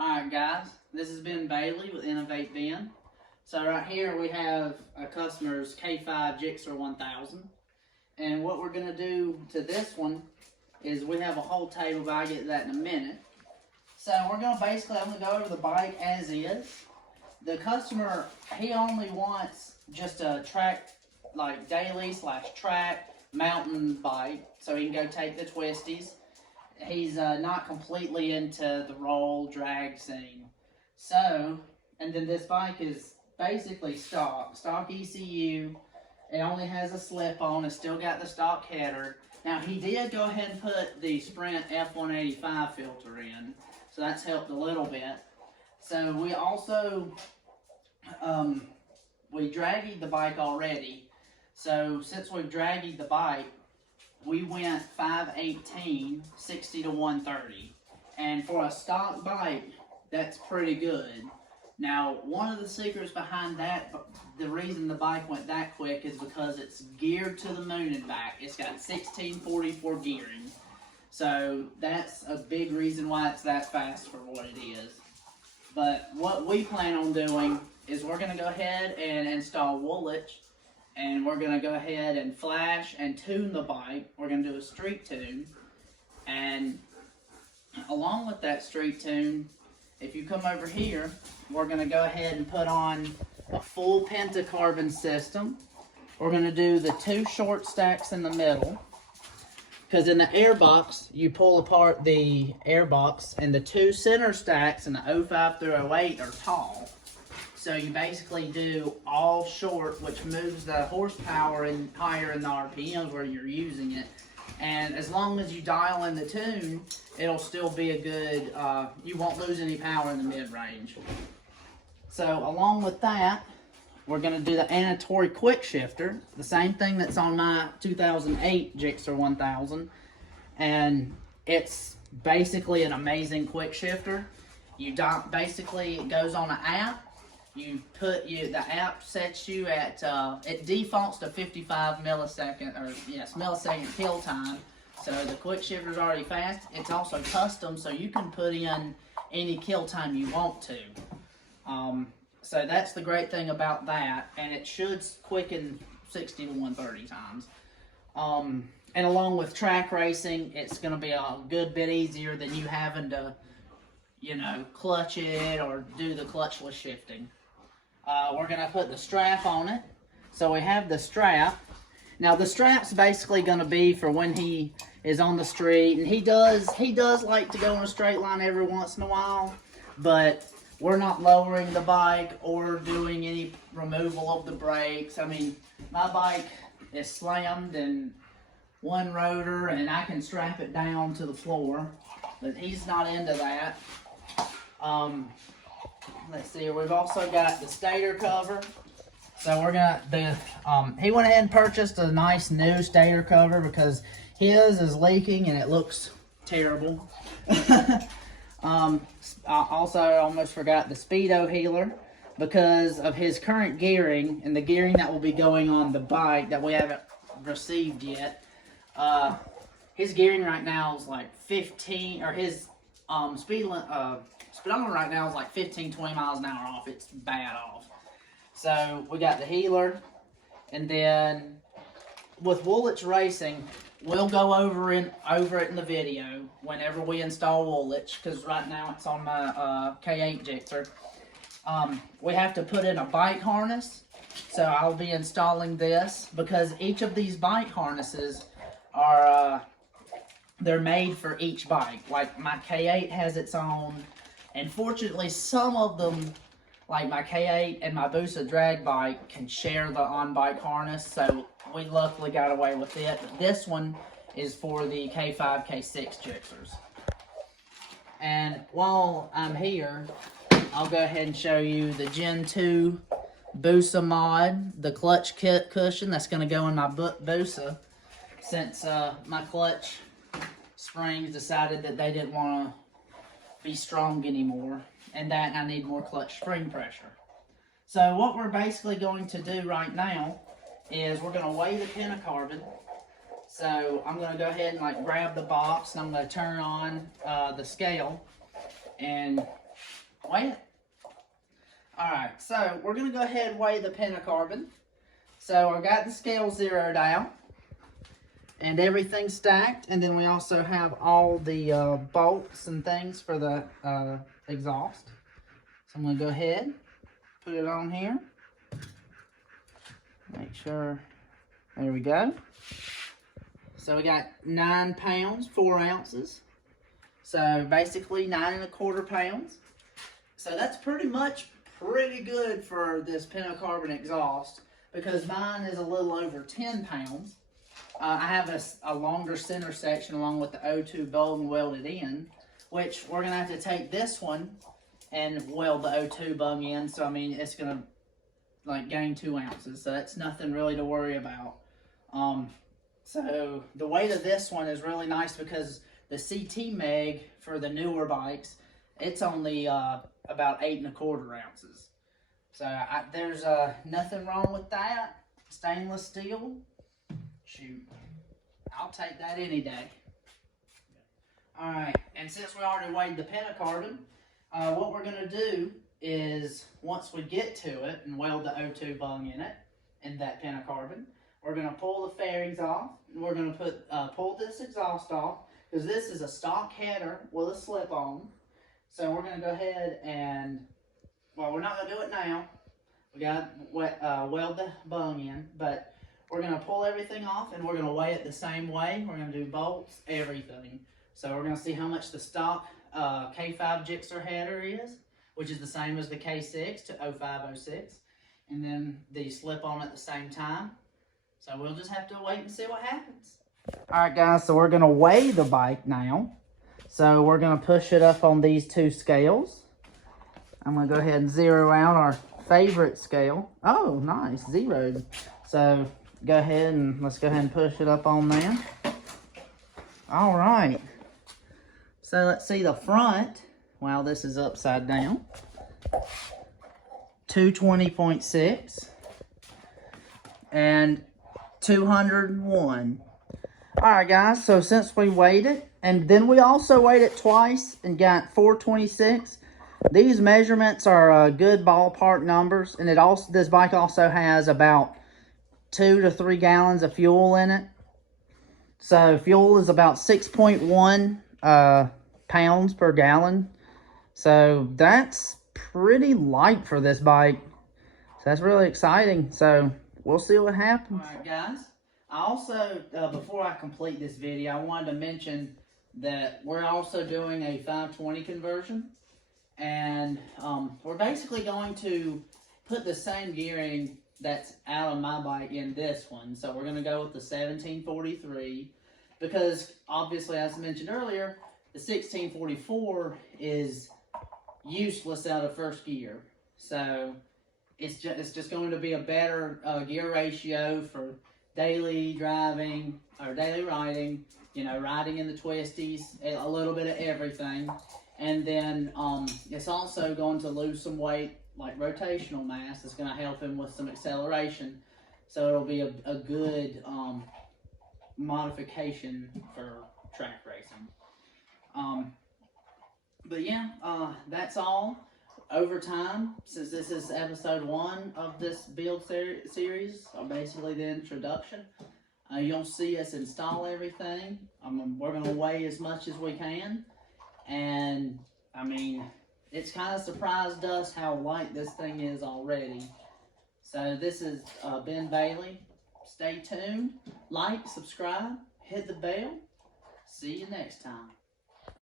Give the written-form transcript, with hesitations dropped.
Alright guys, this has been Bailey with Innovate Ben. So right here we have a customer's K5 GSXR 1000. And what we're going to do to this one is we have a whole table, but I'll get to that in a minute. So we're going to I'm going to go over the bike as is. The customer, he only wants just a track, like daily / track mountain bike, so he can go take the twisties. He's not completely into the roll drag scene. So, and then this bike is basically stock ECU. It only has a slip on. It's still got the stock header. Now he did go ahead and put the Sprint F185 filter in, so that's helped a little bit. So we also we draggied the bike already. So since we've draggied the bike, we went 518, 60 to 130. And for a stock bike, that's pretty good. Now, one of the secrets behind that, the reason the bike went that quick is because it's geared to the moon and back. It's got 1644 gearing. So that's a big reason why it's that fast for what it is. But what we plan on doing is we're going to go ahead and install Woolwich. And we're going to go ahead and flash and tune the bike. We're going to do a street tune. And along with that street tune, if you come over here, we're going to go ahead and put on a full pentacarbon system. We're going to do the 2 short stacks in the middle. Because in the airbox, you pull apart the airbox, and the 2 center stacks in the 05 through 08 are tall. So you basically do all short, which moves the horsepower in higher in the RPMs where you're using it. And as long as you dial in the tune, it'll still be a good, you won't lose any power in the mid-range. So along with that, we're going to do the Anatori quick shifter, the same thing that's on my 2008 GSXR 1000. And it's basically an amazing quick shifter. Basically, it goes on an app. The app sets you at, it defaults to 55 millisecond kill time. So the quick shifter is already fast. It's also custom, so you can put in any kill time you want to. So that's the great thing about that, and it should quicken 60 to 130 times. And along with track racing, it's going to be a good bit easier than you having to, clutch it or do the clutchless shifting. We're going to put the strap on it. So we have the strap. Now the strap's basically going to be for when he is on the street, and he does like to go in a straight line every once in a while, but we're not lowering the bike or doing any removal of the brakes. I mean, my bike is slammed in one rotor, and I can strap it down to the floor, but he's not into that. Let's see, we've also got the stator cover. So we're gonna he went ahead and purchased a nice new stator cover because his is leaking and it looks terrible. I also almost forgot the speedo healer because of his current gearing and the gearing that will be going on the bike that we haven't received yet. His gearing right now is like 15, or his speedometer right now is like 15, 20 miles an hour off. It's bad off. So we got the healer, and then with Woolwich Racing, we'll go over it in the video whenever we install Woolwich, because right now it's on my K8 GSXR. We have to put in a bike harness, so I'll be installing this because each of these bike harnesses are they're made for each bike. Like my K8 has its own, and fortunately some of them, like my K8 and my Busa drag bike, can share the on-bike harness, so we luckily got away with it. But this one is for the K5, K6 GSXRs. And while I'm here, I'll go ahead and show you the Gen 2 Busa mod, the clutch kit cushion that's going to go in my Busa, since my clutch springs decided that they didn't want to be strong anymore, and that I need more clutch spring pressure. So what we're basically going to do right now is we're going to weigh the pentacarbon. So I'm going to go ahead and grab the box, and I'm going to turn on the scale, and weigh it. Alright, so we're going to go ahead and weigh the pentacarbon. So I got the scale zeroed out and everything stacked, and then we also have all the bolts and things for the exhaust. So I'm going to go ahead, put it on here. Make sure, there we go. So we got 9 pounds, 4 ounces. So basically 9¼ pounds. So that's pretty good for this pentacarbon exhaust, because mine is a little over 10 pounds. I have a longer center section along with the O2 bung welded in, which we're going to have to take this one and weld the O2 bung in. So, I mean, it's going to like gain 2 ounces. So that's nothing really to worry about. So the weight of this one is really nice because the CT Meg for the newer bikes, it's only about 8¼ ounces. So there's nothing wrong with that. Stainless steel, shoot, I'll take that any day. All right, and since we already weighed the pentacarbon, what we're gonna do is, once we get to it and weld the O2 bung in it, in that pentacarbon, we're gonna pull the fairings off, and we're gonna pull this exhaust off, because this is a stock header with a slip-on. So we're gonna go ahead and, well, we're not gonna do it now. We gotta weld the bung in, but we're gonna pull everything off and we're gonna weigh it the same way. We're gonna do bolts, everything. So we're gonna see how much the stock K5 GSXR header is, which is the same as the K6 to 0506, and then the slip-on at the same time. So we'll just have to wait and see what happens. All right, guys, so we're gonna weigh the bike now. So we're gonna push it up on these 2 scales. I'm gonna go ahead and zero out our favorite scale. Oh, nice, zeroed. So go ahead and let's go ahead and push it up on there. All right. So let's see the front. Wow, this is upside down. 220.6 and 201. All right, guys, so since we weighed it, and then we also weighed it twice and got 426. These measurements are good ballpark numbers, and this bike also has about 2 to 3 gallons of fuel in it. So fuel is about 6.1 pounds per gallon. So that's pretty light for this bike. So that's really exciting. So we'll see what happens. All right, guys. I also, before I complete this video, I wanted to mention that we're also doing a 520 conversion. And we're basically going to put the same gearing that's out of my bike in this one. So we're going to go with the 1743, because obviously, as mentioned earlier, the 1644 is useless out of first gear. So it's just going to be a better gear ratio for daily driving or daily riding, you know, riding in the twisties, a little bit of everything. And then it's also going to lose some weight, like rotational mass. It's going to help him with some acceleration. So it'll be a good modification for track racing. But yeah, that's all. Over time, since this is episode 1 of this build series, or basically the introduction, you'll see us install everything. We're going to weigh as much as we can. And, I mean, it's kind of surprised us how light this thing is already. So this is Ben Bailey. Stay tuned. Like, subscribe, hit the bell. See you next time.